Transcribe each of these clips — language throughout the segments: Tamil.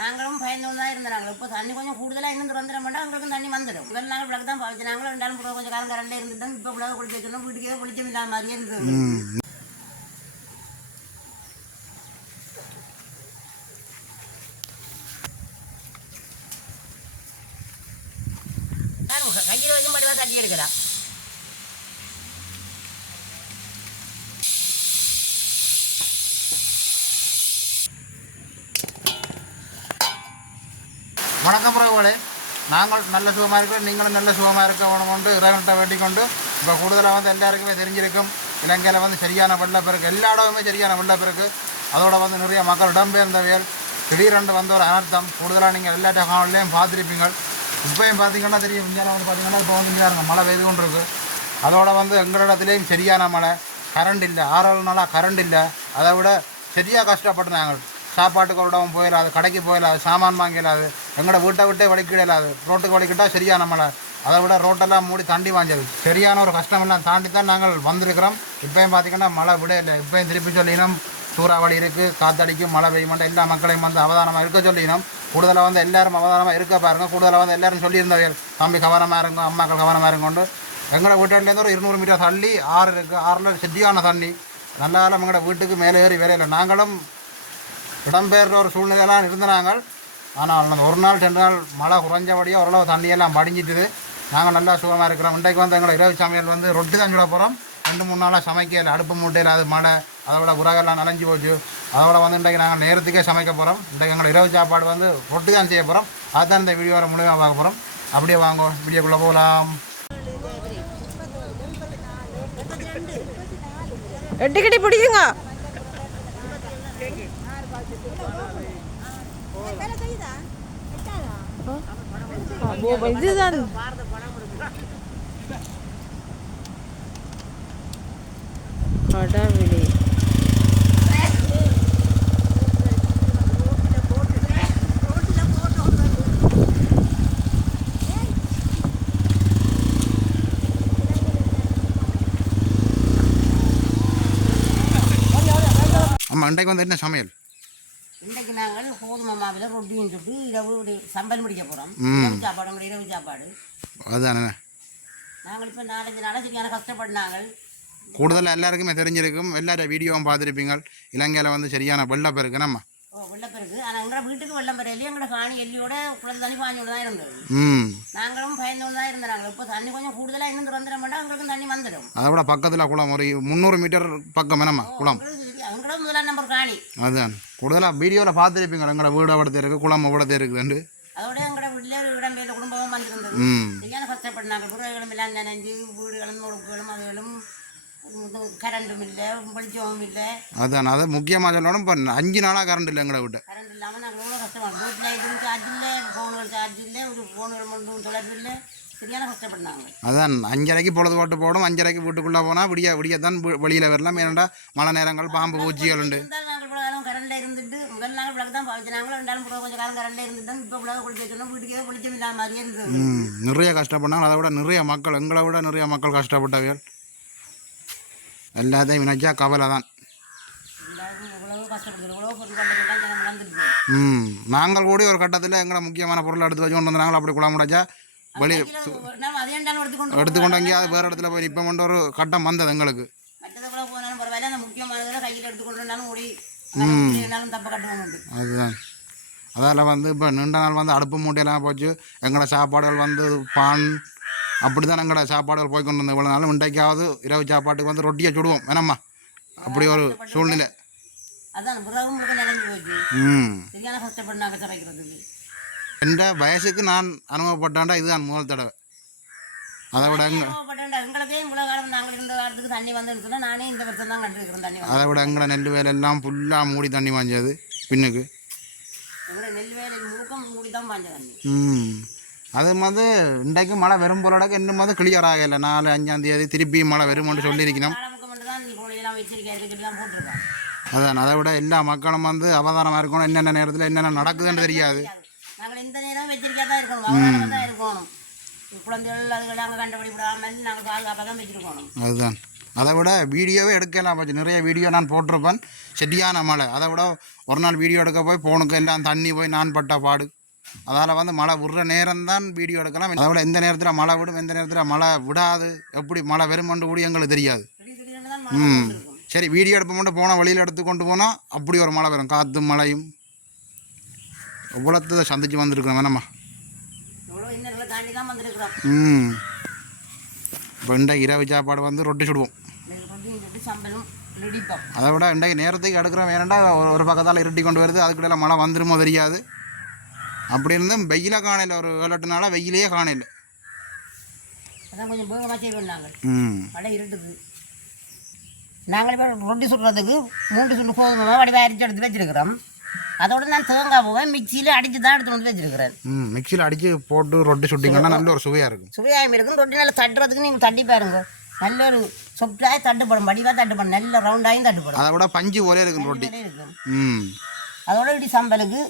நாங்களும் பயந்து தான் இருந்தாங்க இப்போ தண்ணி கொஞ்சம் கூடுதலாக இன்னும் திறந்துட மாட்டோம். எங்களுக்கும் தண்ணி வந்துடும். முதல்ல நாங்கள் விளக்கு தான் பாவிச்சு. நாங்களும் ரெண்டாலும் கூட கொஞ்சம் காலம் கரண்டில் இருந்துட்டோம். இப்போ விளக்கு குளிச்சு வச்சுருந்தோம் வீட்டுக்கே குளிச்சம் இல்லாத மாதிரியே இருந்தது. கையில் வச்சு மட்டும் தான் தட்டி எடுக்கலாம். வணக்கம் பிரபுகளே. நாங்கள் நல்ல சுகமாக இருக்கிறோம் நீங்களும் நல்ல சுகமாக இருக்க வேணும்னு கொண்டு இறைவன்கிட்ட வேண்டிக் கொண்டு இப்போ கூடுதலாக வந்து எல்லாருக்குமே தெரிஞ்சிருக்கும். இலங்கையில் வந்து சரியான வெள்ளப்பெருக்கு எல்லா இடமுமே சரியான வெள்ளப்பெருக்கு. அதோட வந்து நிறைய மக்கள் இடம்பெயர்ந்தவையல் திடீரென்று வந்த ஒரு அனர்த்தம். கூடுதலாக நீங்கள் எல்லா காணொலியும் பார்த்துருப்பீங்க இப்போயும் பார்த்தீங்கன்னா தெரியும் இந்தியாவில் வந்து பார்த்தீங்கன்னா இப்போ வந்து இங்கே மழை பெய்து கொண்டு இருக்குது அதோட வந்து எங்களிடத்துலேயும் சரியான மழை கரண்ட் இல்லை. ஆறு நாளாக கரண்ட் இல்லை. அதை விட சரியாக கஷ்டப்பட்டு நாங்கள் சாப்பாட்டுக்கு ஒரு இடம் போயிடாது கடைக்கு போயிடாது சாமான் வாங்கிடாது எங்களோட வீட்டை விட்டே வலிக்கிடலாது ரோட்டுக்கு வலிக்கிட்டா சரியான மழை அதை விட ரோட்டெல்லாம் மூடி தாண்டி வாஞ்சது. சரியான ஒரு கஷ்டமெல்லாம் தாண்டி தான் நாங்கள் வந்திருக்கிறோம். இப்போயும் பார்த்தீங்கன்னா மழை விட இல்லை இப்போயும் திருப்பி சொல்லினோம் சூறாவளி இருக்குது காத்தடிக்கும் மழை பெய்ய எல்லா மக்களையும் வந்து அவதானமாக இருக்க சொல்லினோம். கூடுதலாக வந்து எல்லாரும் அவதானமாக இருக்க பாருங்கள் கூடுதலாக வந்து எல்லாரும் சொல்லியிருந்தவர்கள் தம்பி கவனமாக இருங்க அம்மாக்கள் கவனமாக இருங்கொண்டு எங்களோட வீட்டிலேருந்து ஒரு இருநூறு மீட்டர் தள்ளி ஆறு இருக்குது ஆறில் செட்டியான தண்ணி. நல்லாலும் எங்களோட வீட்டுக்கு மேலே ஏறி வேலையில் நாங்களும் இடம்பெயர்ற ஒரு சூழ்நிலையெல்லாம் இருந்த ஆனால் அந்த ஒரு நாள் ரெண்டு நாள் மழை குறைஞ்சபடியாக ஓரளவு தண்ணியெல்லாம் மடிஞ்சிட்டுது நாங்கள் நல்லா சுகமாக இருக்கிறோம். இன்றைக்கு வந்து எங்களை இரவு சமையல் வந்து ரொட்டி தான் சுட போகிறோம் ரெண்டு மூணு நாளாக சமைக்கல. அடுப்பு மூட்டையில் அது மழை அதோட உரகெல்லாம் நனைஞ்சு போச்சு. அதோட வந்து இன்றைக்கு நாங்கள் நேரத்துக்கே சமைக்க போகிறோம் இன்றைக்கு எங்களை இரவு சாப்பாடு வந்து ரொட்டி தான் செய்ய போகிறோம் அதுதான் இந்த வீடியோவில் முழுமையாக பார்க்க போகிறோம் அப்படியே வாங்க வீடியோக்குள்ளே போகலாம் எட்டுக்கிட்டி பிடிக்குங்க. இதுதான் கடவுளே வந்து என்ன சமையல்? நாங்கள் கோதுமை மாவில் ரொட்டியும் சுட்டு இரவு ஒரு சம்பல் முடிக்க போகிறோம். இரவு சாப்பாடு உங்களுடைய இரவு சாப்பாடு. அதுதானே நாங்கள் இப்போ நாலஞ்சு நாளாக சரியான கஷ்டப்படினாங்க கூடுதலாக எல்லாருக்குமே தெரிஞ்சிருக்கும். எல்லாரும் வீடியோவும் பார்த்துருப்பீங்க. இலங்கையில் வந்து சரியான வெள்ளப்பெருக்கு நம்ம ஓ வெள்ளப்பெருக்கு ஆனால் எங்களோட வீட்டுக்கு வெள்ளம் பெறையிலே எங்களோட காணி எல்லியோட குளத்து தண்ணி பாஞ்சோடு தான் இருந்தது. நாங்களும் பயந்தோடு தான் இருந்தாங்க இப்போ தண்ணி கொஞ்சம் கூடுதலாக இன்னும் திறந்துட மாட்டோம். எங்களுக்கும் தண்ணி வந்துடும். அதை விட பக்கத்தில் குளம் ஒரு முந்நூறு மீட்டர் பக்கம். என்னம்மா? குளம். அதுதான் கூடுதலாக வீடியோவில் பார்த்துருப்பீங்க எங்களோட வீடு எவ்வளோ இருக்குது குளம் எவ்வளோ இருக்குதுண்டு அதோட எங்களோட வீட்டில் இடம் பேர் குடும்பமும் வந்திருந்தது. சரியான கஷ்டப்பட்டாங்க. புறகளும் எல்லாம் நனைஞ்சு வீடுகளும் முழுக்களும் அதுகளும் கரண்டும் இல்லை வெளிச்சமும் இல்லை. அதான். அதை முக்கியமாக சொல்லணும் இப்போ அஞ்சு நாளாக கரண்ட் இல்லை எங்களை விட்டு. கரண்ட் இல்லாமல் நாங்கள் எவ்வளோ கஷ்டப்பட்டோம் வீட்டில் எதுவும் சார்ஜ் இல்லை ஃபோனுகள் சார்ஜ் இல்லை ஒரு ஃபோனுகள் மட்டும் தொடர்பு இல்லை. அதான் அஞ்சரைக்கு பொழுது போட்டு போடும் அஞ்சரைக்கு வீட்டுக்குள்ளே போனால் விடிய விடியத்தான் வெளியில் வரலாம். ஏன்னா மழை நேரங்கள் பாம்பு பூச்சிகள் உண்டு. இருந்தாலும் நாங்கள் இவ்வளோ காலம் கரண்டில் இருந்துட்டு முதல் நாங்கள் விளக்கு தான் பாவிச்சு நாங்களும் ரெண்டாலும் கூட கொஞ்சம் காலம் கரண்டில் இருந்துட்டோம். இப்போ விளக்கு குளிச்சு வச்சோம் வீட்டுக்கே வெளிச்சம் இல்லாத மாதிரியே இருந்தது. ம் நிறைய கஷ்டப்பட்டாங்க. அதை விட நிறைய மக்கள் எங்களை விட நிறைய மக்கள் கஷ்டப்பட்டவர்கள். எல்லாத்தையும் நினச்சா கவலை தான். தான் ம் நாங்கள் கூட ஒரு கட்டத்தில் எங்களை முக்கியமான பொருள் எடுத்து வச்சு கொண்டு வந்தாங்க அப்படி குளம் முடிச்சா ரெண்டாலும் எடுத்துக்கொண்டு எங்கேயாவது வேறு இடத்துல போய் இப்போ கொண்டு ஒரு கட்டம் வந்தது எங்களுக்கு. அதுதான். அதால் வந்து இப்போ நீண்ட நாள் வந்து அடுப்பு மூட்டையெல்லாம் போச்சு. எங்களோட சாப்பாடுகள் வந்து பான் அப்படி தான் எங்களோட சாப்பாடுகள் போய் கொண்டு வந்தோம் இவ்வளோ நாளும் இன்றைக்காவது இரவு சாப்பாட்டுக்கு வந்து ரொட்டியை சுடுவோம். வேணாம்மா? அப்படி ஒரு சூழ்நிலை. ம். எந்த வயசுக்கு நான் அனுபவப்பட்டாண்டா இதுதான் முதல் தடவை அதை விட அதை விட எங்களை நெல் வேலையெல்லாம் ஃபுல்லாக மூடி தண்ணி வாஞ்சது பின்னுக்கு ம் அது வந்து இன்றைக்கு மழை வரும் போலடாக்க இன்னும் வந்து கிளியர் ஆகலை நாலு அஞ்சாம் தேதி திருப்பி மழை வரும்னு சொல்லியிருக்கணும் அதான் அதை விட எல்லா மக்களும் வந்து அவதானமாக இருக்கணும் என்னென்ன நேரத்தில் என்னென்ன நடக்குதுன்னு தெரியாது நாங்கள் இந்த நேரம் வச்சிருக்கா தான் இருக்கணும். அவதானமா தான் இருக்கணும். குழந்தைகள் அதுகளை நாங்கள் கண்டுபிடிப்படாமல் நாங்கள் பாதுகாப்பாக தான் வச்சிருக்கணும். அதுதான். அதை விட வீடியோவே எடுக்கலாம். வச்சு நிறைய வீடியோ நான் போட்டிருப்பேன். சரியான மழை அதை விட ஒரு நாள் வீடியோ எடுக்க போய் போனுக்கு எல்லாம் தண்ணி போய் நான் பட்ட பாடு. அதால் வந்து மழை விடுற நேரம் தான் வீடியோ எடுக்கலாம். அதை விட எந்த நேரத்தில் மழை விடும் எந்த நேரத்தில் மழை விடாது. எப்படி மழை வருமென்று கூட எங்களுக்கு தெரியாது. ம். சரி வீடியோ எடுப்ப மட்டும் போனால் வழியில் எடுத்து கொண்டு போனால் அப்படி ஒரு மழை வரும். காற்றும் மழையும். இவ்வளோத்தை சந்திச்சு வந்திருக்கிறோம் வேணாம்மா. ம். இப்போ இன்றைக்கு இரவு சாப்பாடு வந்து ரொட்டி சுடுவோம். சுட்டு அதை விட இன்றைக்கு நேரத்துக்கு எடுக்கிறோம் வேணுண்டா ஒரு- பக்கத்தால் இருட்டி கொண்டு வருது அதுக்குள்ள மழை வந்துருமோ தெரியாது. அப்படி இருந்தும் வெயில காணையில் ஒரு ஏழு நாளாக வெயிலே காணையில் ம். நாங்கள் ரொட்டி சுடுறதுக்கு மூன்று சுண்டு கோதுமை வடிவாக அரிச்சு எடுத்து வச்சிருக்கிறோம். அதோட நான் தேங்காய் போவேன் மிக்சியில் அடித்து தான் எடுத்து வந்து வச்சிருக்கிறேன். ம் மிக்சியில் அடித்து போட்டு ரொட்டி சுட்டிங்கன்னா நல்ல ஒரு சுவையாக இருக்கும். சுவையாயம் இருக்கும். ரொட்டி நல்லா தட்டுறதுக்கு நீங்கள் தட்டி பாருங்க. நல்ல ஒரு சொப்டாக தட்டுப்படும் வடிவாக தட்டுப்படும் நல்ல ரவுண்டாயும் தட்டுப்படும். அதை விட பஞ்சு போலே இருக்கும் ரொட்டி. ம். அதோட இடி சம்பலுக்கு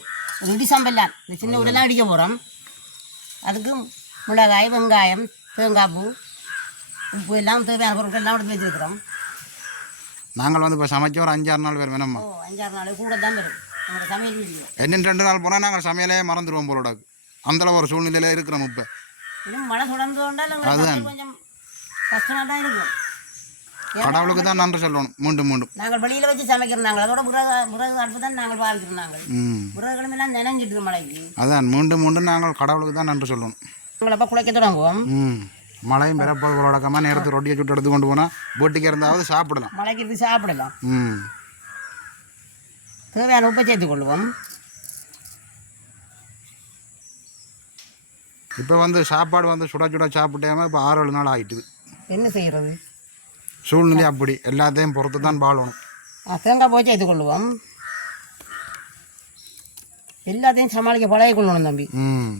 இடி சம்பல்லாம் இந்த சின்ன உடலாம் அடிக்க போகிறோம் அதுக்கு மிளகாய் வெங்காயம் தேங்காய் பூ உப்பு எல்லாம் தேவையான பொருட்கள் எல்லாம் எடுத்து வச்சிருக்கிறோம். நாங்கள் வந்து இப்போ சமைச்ச ஒரு அஞ்சாறு நாள் பேர் வேணும்மா. ஓ அஞ்சாறு நாள் கூட தான் வரும். என்னென்னு ரெண்டு நாள் போனால் நாங்கள் சமையலே மறந்துடுவோம் போலோட அந்தளவு ஒரு சூழ்நிலையில் இருக்கிறோம் இப்போ. இன்னும் மழை தொடர்ந்து கொண்டால் எங்களுக்கு கொஞ்சம் கஷ்டமாக தான் இருக்கும். கடவுளுக்கு தான் நன்றி சொல்லணும். மீண்டும் மீண்டும். நாங்கள் வெளியில் வச்சு சமைக்கிறோம் நாங்கள். அதோட விறகு விறகு அடுப்பு தான் நாங்கள் பாவிக்கிறோம் நாங்கள். ம். விறகுகளும் எல்லாம் நினைஞ்சிட்டு மழைக்கு. அதான். மீண்டும் மீண்டும் நாங்கள் கடவுளுக்கு தான் நன்றி சொல்லணும். நாங்கள் அப்போ குழைக்க தொடங்குவோம். மழையும் பெறப்போது உலகமாக நேரத்தை ரொட்டியை சுட்டு எடுத்து கொண்டு போனால் வீட்டுக்கு இருந்தாவது சாப்பிடலாம். மழைக்கு சாப்பிடலாம். ம். தேவையான உப்பை சேர்த்து கொள்வோம். இப்போ வந்து சாப்பாடு வந்து சுட சுட சாப்பிட்டாம இப்போ ஆறு ஏழு நாள் ஆயிட்டுது. என்ன செய்கிறது சூழ்நிலை அப்படி. எல்லாத்தையும் பொறுத்து தான் வாழணும் தேங்காய் போய் சேர்த்து கொள்வோம். எல்லாத்தையும் சமாளிக்க பழகி கொள்ளணும் தம்பி. ம்.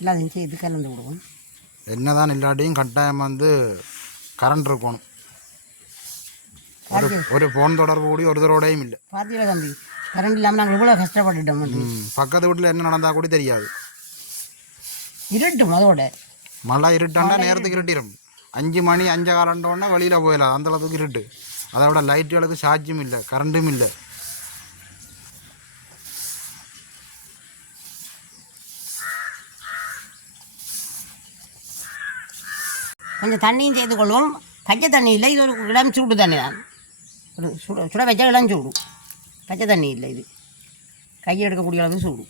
எல்லாத்தையும் சேர்த்து கலந்து விடுவோம். என்னதான் இல்லாட்டியும் கட்டாயம் வந்து கரண்ட் இருக்கணும். ஒரு ஒரு ஃபோன் தொடர்பு கூடி ஒருத்தரோடையும் இல்லை. பார்த்தீங்களா தம்பி? கரண்ட் இல்லாமல் நாங்கள் இவ்வளோ கஷ்டப்பட்டுட்டோம் பக்கத்து வீட்டில் என்ன நடந்தால் கூட தெரியாது. இருட்டும் அதோட? மழை இருட்டாண்டா நேரத்துக்கு இருட்டிடும் அஞ்சு மணி அஞ்சு காலண்டோடனே வெளியில் போயிடலாம். அந்த அளவுக்கு இருட்டு. அதை விட லைட்டுகளுக்கு சார்ஜும் இல்லை கரண்ட்டும் இல்லை. கொஞ்சம் தண்ணியும் செய்து கொள்வோம். பச்சை தண்ணி இல்லை இது ஒரு இடம் சூடு தண்ணி தான். ஒரு சுட சுட வச்ச இடம் சூடு. பச்சை தண்ணி இல்லை இது. கையை எடுக்கக்கூடிய அளவு சூடு.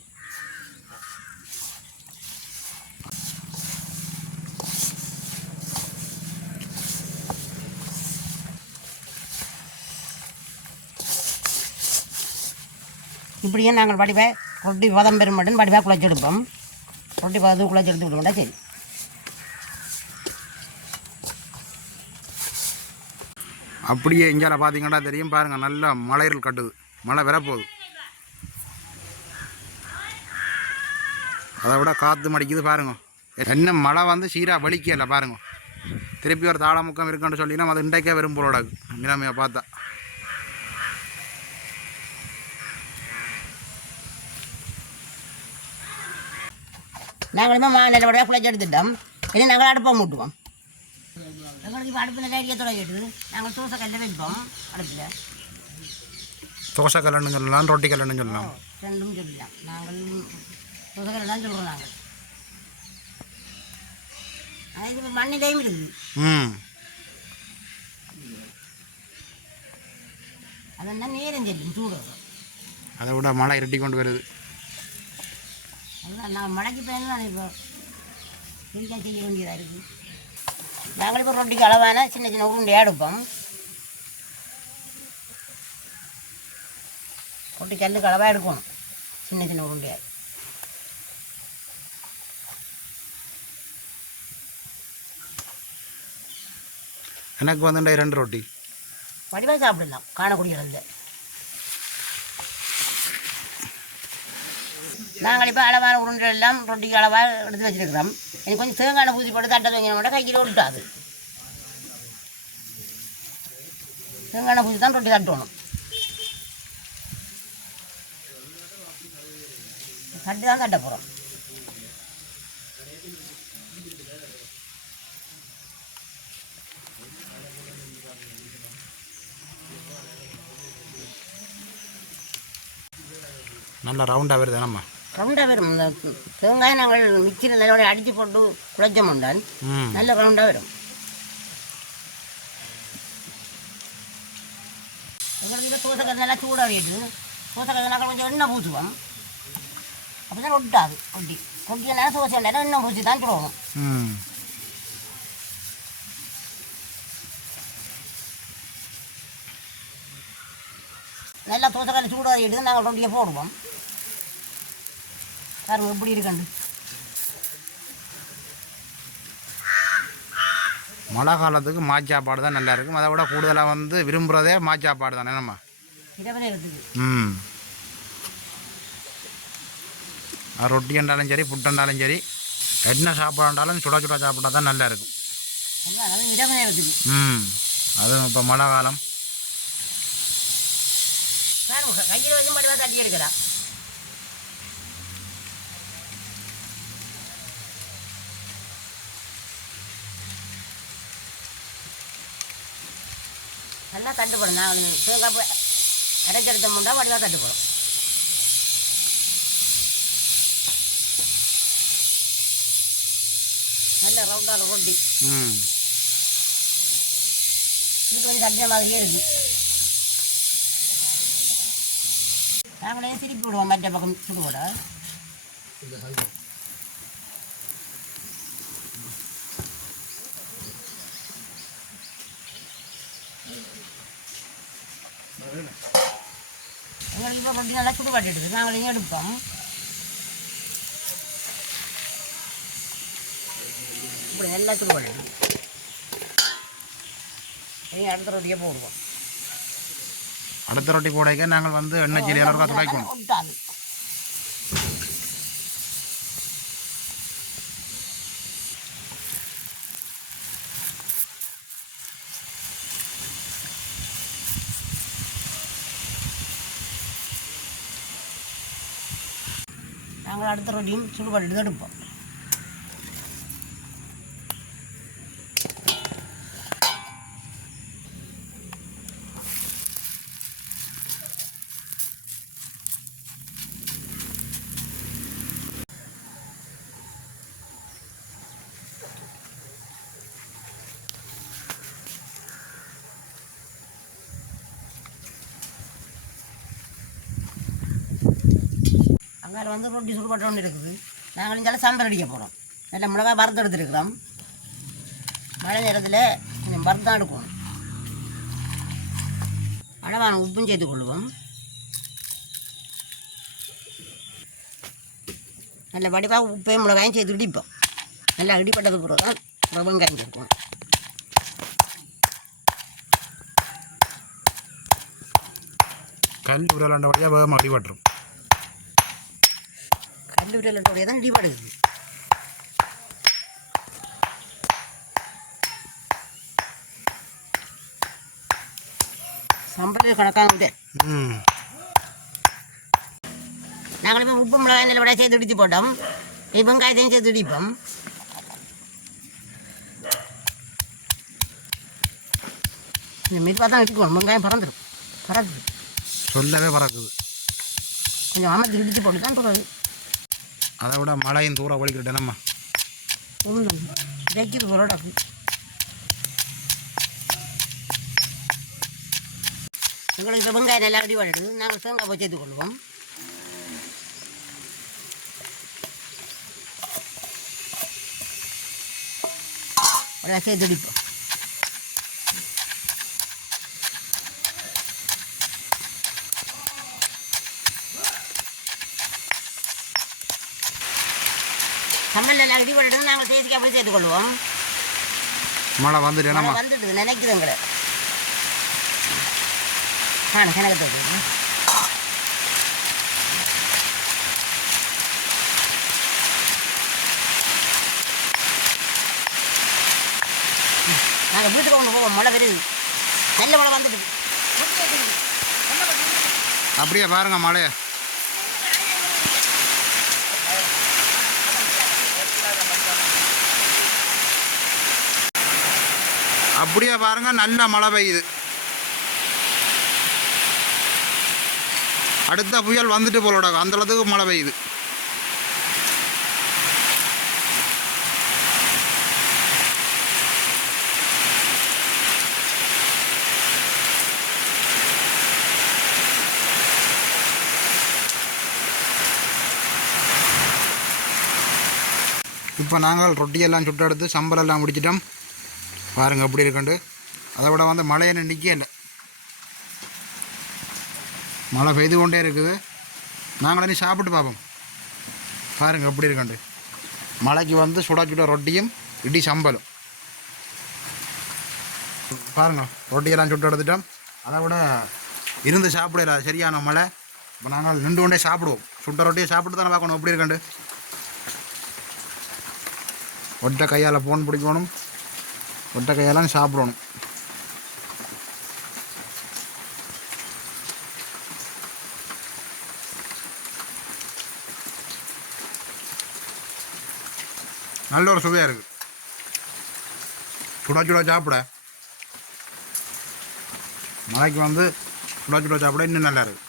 இப்படியே நாங்கள் படிப்பை ரொட்டி பதம் பெறும் மட்டும் படிப்பாக குழைச்செடுப்போம் ரொட்டி பதத்துக்கு குழைச்செடுத்து விடுவோம்டா சரி. அப்படியே இங்கே பார்த்தீங்கன்னா தெரியும் பாருங்கள் நல்லா மலைகள் கட்டுது. மழை வரப்போகுது. அதை விட காற்று மடிக்குது பாருங்க. என்ன மழை வந்து சீராக வலிக்கல பாருங்க. திருப்பி ஒரு தாளமுக்கம் இருக்குன்னு சொல்லினா அது இன்றைக்கே வரும் போலோட நிலைமையை பார்த்தா. நாங்களுமே மாநில நிலவடையாக எடுத்துட்டோம். இனி நாங்கள் அடுப்பை மூட்டுவோம். இப்போ தொடங்கிட்டு நாங்கள் தோசை கல்ல வைப்போம் அடுப்பில் தோசை கல்லுன்னு சொல்லலாம் ரொட்டி கல்லுன்னு சொல்லலாம் ரெண்டும் சொல்லலாம் நாங்கள் தோசை கல்ல தான் சொல்கிறோம் நாங்கள் ஆனால் இது மண்ணிலையும் இருக்குது ம் அதெல்லாம் நேரம் செல்லும் சூடு அதை விட மழை இருட்டி கொண்டு வருது அதுதான் நான் மழைக்கு பயன் தான் இப்போ பிரிக்கா செய்ய வேண்டியதாக இருக்குது நாங்கள் இப்போ ரொட்டிக்கு அளவான சின்ன சின்ன உருண்டையாக எடுப்போம். ரொட்டி கல்லுக்கு அளவாக எடுக்கணும். சின்ன சின்ன உருண்டையாக எனக்கு வந்து ரெண்டு ரொட்டி. வடிவாக சாப்பிடலாம். காணக்கூடிய நாங்கள் இப்போ அளவான உருண்டை எல்லாம் ரொட்டிக்கு அளவாக எடுத்து வச்சுருக்கிறோம். எனக்கு கொஞ்சம் தேங்காய் பூசி போட்டு தட்டை தூங்கினோட கைக்கு விட்டாது தேங்காய் பூசி தான் ரொட்டி தட்டணும். தட்டு தான் தட்ட போகிறோம் நல்லா ரவுண்டாக வருது நம்ம? ரவுண்டாக வரும் இந்த தேங்காய் நாங்கள் மிக்சியில் நல்ல அடித்து போட்டு குழைச்சோம் உண்டால் ம். நல்ல ரவுண்டாக வரும் எங்களுக்கு இதை தோசைக்கல் நல்லா சூடாகிட்டு தோசைக்கல் நாங்கள் கொஞ்சம் எண்ணெய் பூசுவோம். அப்போ தான் ஒட்டாது ஒட்டி கொட்டியனால தோசை நேரம் எண்ணெய் பூசி தான் சுடுவோம் நல்லா தோசைக்கல் சூடாகிட்டு நாங்கள் ரொட்டியை போடுவோம். பாருங்க எப்படி இருக்கண்டு? மழை காலத்துக்கு மாச்சாப்பாடு தான் நல்லா இருக்கும். அதை விட கூடுதலாக வந்து விரும்புகிறதே மாச்சாப்பாடு தானே நம்ம? ம். ரொட்டி இருந்தாலும் சரி புட்டுண்டாலும் சரி என்ன சாப்பாடுண்டாலும் சுட சுட சாப்பிட்டா தான் நல்லா இருக்கும். ம். அதுவும் இப்போ மழை காலம். கையில் வச்சு மட்டும் தட்டி எடுக்கலாம் நல்லா தட்டுப்படும் நாங்கள் தேங்காய் அரைச்செடுத்த முண்டா வடிவாக தட்டுப்படும் நல்ல ரவுண்டான ரொட்டி இதுக்கு வந்து தட்டின மாதிரியே இருக்கு. நாங்களே திருப்பி விடுவோம் மற்ற பக்கம் சுடுவோட எங்களுக்கு இப்போ ரொட்டி நல்லா சுடுபாட்டு நாங்களே எடுப்போம் இப்படி நல்லா சுடுபாட்டு நீங்கள் அடுத்த ரொட்டியை போடுவோம் அடுத்த ரொட்டி போடைக்க நாங்கள் வந்து எண்ணெய் சீலி எல்லாருக்கும் துடைக்கணும். அடுத்த ரொட்டியும் சுடுபாட்டு எடுப்போம். வந்து ரொட்டி சுடுபாட்டு ஒன்று இருக்குது. நாங்கள் இங்கே சாம்பார் அடிக்க போகிறோம் நல்ல மிளகாய் வறுத்து எடுத்துருக்கிறோம். மழை நேரத்தில் கொஞ்சம் வறுத்து தான் எடுக்கணும் அளவான உப்பும் சேர்த்து கொள்வோம். நல்ல வடிவாக உப்பையும் மிளகாயும் சேர்த்து இடிப்போம் நல்லா இடிப்பட்டது பிறகு தான் அப்புறம் வெங்காயம் சேர்க்கணும் கல் உருளாண்ட வழியாக வேகமாக அடிபட்டுரும். கல்லூரியில் தான் இடிபடுது சம்பளத்தில் கணக்காக ம். நாங்கள் இப்போ உப்பு மிளகாய் நல்ல விட சேர்த்து இடித்து போட்டோம். இப்போ வெங்காயத்தையும் சேர்த்து இடிப்போம். இந்த மெதுவாக தான் இடிக்கணும் வெங்காயம் பறந்துடும் பறக்குது. சொல்லவே பறக்குது. கொஞ்சம் அமர்த்தி இடித்து போட்டு தான் பிறகு அதை விட மழையும் தூரம் ஒழிக்கிறேன்மா நம்ம வைக்கிறது பொருடா எங்களுக்கு இப்போ வெங்காயம் நல்லா அடி வளருது நாங்கள் தேங்காய் போய் சேர்த்து கொள்வோம். உடனே சேர்த்து அடிப்போம். நல்லா அடி வளருது நாங்கள் தேசிக்காய் போய் சேர்த்து கொள்வோம். மழை வந்துட்டு மழை வந்துடுது நினைக்குது எங்களை. காண கிணக்கத்தை நாங்கள் வீட்டுக்கு கொண்டு போவோம் மழை வருது நல்ல மழை வந்துடுது. அப்படியே பாருங்க மழையை. அப்படியே பாருங்க நல்ல மழை பெய்யுது. அடுத்த புயல் வந்துட்டு போலோட அந்த அளவுக்கு மழை பெய்யுது. இப்போ நாங்கள் ரொட்டியெல்லாம் சுட்டு எடுத்து சம்பளெல்லாம் முடிச்சிட்டோம். பாருங்கள் அப்படி இருக்கண்டு அதை விட வந்து மழை நிற்கல மழை பெய்து கொண்டே இருக்குது. நாங்கள் நீ சாப்பிட்டு பார்ப்போம். பாருங்கள் எப்படி இருக்கண்டு மழைக்கு வந்து சுட சுட ரொட்டியும் இடி சம்பலும். பாருங்க ரொட்டியெல்லாம் சுட்டு எடுத்துட்டோம். அதை விட இருந்து சாப்பிடல சரியான மழை. இப்போ நாங்கள் நின்று கொண்டே சாப்பிடுவோம். சுட்ட ரொட்டியை சாப்பிட்டு தானே பார்க்கணும் எப்படி இருக்கண்டு ஒட்ட கையால் ஃபோன் பிடிக்கணும். ஒற்றை சாப்பிடணும். நல்ல ஒரு சுவையாக இருக்குது சுட சுட சாப்பிட. மழைக்கு வந்து சுட சுட சாப்பிட இன்னும் நல்லா இருக்குது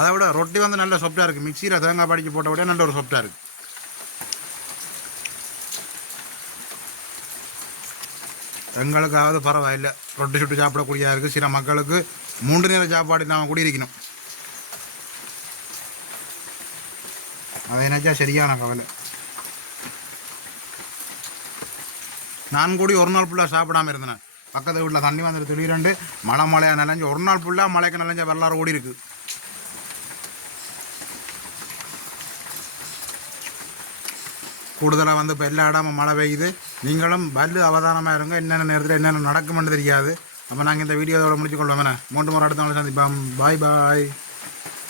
அதை விட ரொட்டி வந்து நல்ல சாஃப்டாக இருக்குது மிக்சியில் தேங்காய் படிச்சு போட்ட விட நல்ல ஒரு சாஃப்டாக இருக்குது எங்களுக்காவது பரவாயில்லை. ரொட்டி சுட்டு சாப்பிடக்கூடியதாக இருக்குது சில மக்களுக்கு மூன்று நேர சாப்பாடு நாம் குடியிருக்கணும். அது என்னச்சா சரியான கவலை. நான் கூடி ஒரு நாள் ஃபுல்லாக சாப்பிடாம இருந்தேன். பக்கத்து வீட்டில் தண்ணி வந்துட்டு திடீரெண்டு மழை மழையாக நினைஞ்சு ஒரு நாள் ஃபுல்லாக மழைக்கு நினைஞ்ச வெள்ளாறு ஓடி இருக்குது கூடுதலாக வந்து இப்போ எல்லா இடமும் மழை பெய்யுது. நீங்களும் பல்லு அவதானமாக இருங்க. என்னென்ன நேரத்தில் என்னென்ன நடக்குமென்னு தெரியாது. அப்போ நாங்கள் இந்த வீடியோவோட முடிச்சுக்கொள்வோம். என்ன? மூன்று முறை அடுத்தவங்களை சந்திப்போம். பாய் பாய்